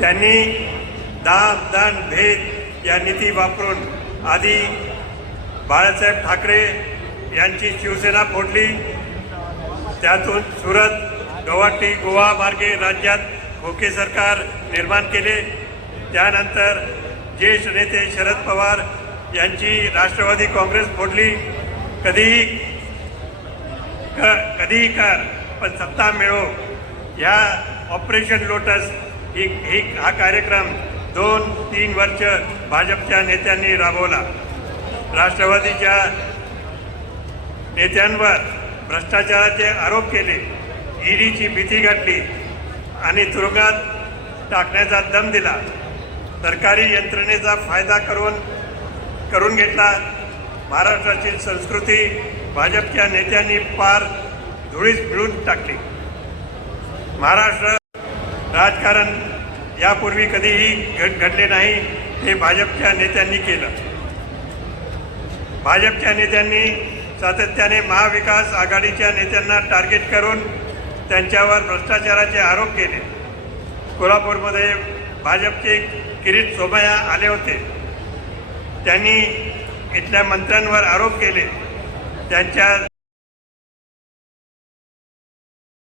त्यांनी दाम दन भेद या नीती वापरून आधी बाळासाहेब ठाकरे यांची शिवसेना फोडली, त्यातून सुरत गुवाहाटी गोवा मार्गे राज्यात खोके सरकार निर्माण केले। त्यानंतर ज्येष्ठ नेते शरद पवार यांची राष्ट्रवादी काँग्रेस फोडली। कधीही कर पण सत्ता मिळो या ऑपरेशन लोटस हा कार्यक्रम 2-3 वर्ष भाजपच्या नेत्यांनी राबवला। राष्ट्रवादीच्या नेत्यांवर भ्रष्टाचाराचे आरोप केले, ईडीची भीती घातली आणि तुरुंगात टाकण्याचा दम दिला। सरकारी यंत्रणेचा फायदा करून घेतला। महाराष्ट्राची संस्कृती भाजपच्या नेत्यांनी पार धुळीस मिळून टाकली। महाराष्ट्र राजकारण यापूर्वी कधीही घडले नाही, हे भाजपच्या नेत्यांनी केलं। भाजपच्या नेत्यांनी सातत्याने महाविकास आघाडीच्या नेत्यांना टार्गेट करून त्यांच्यावर भ्रष्टाचाराचे आरोप केले। कोल्हापूरमध्ये भाजपचे किरीट सोमय्या आले होते, त्यांनी इथल्या मंत्र्यांवर आरोप केले, त्यांच्या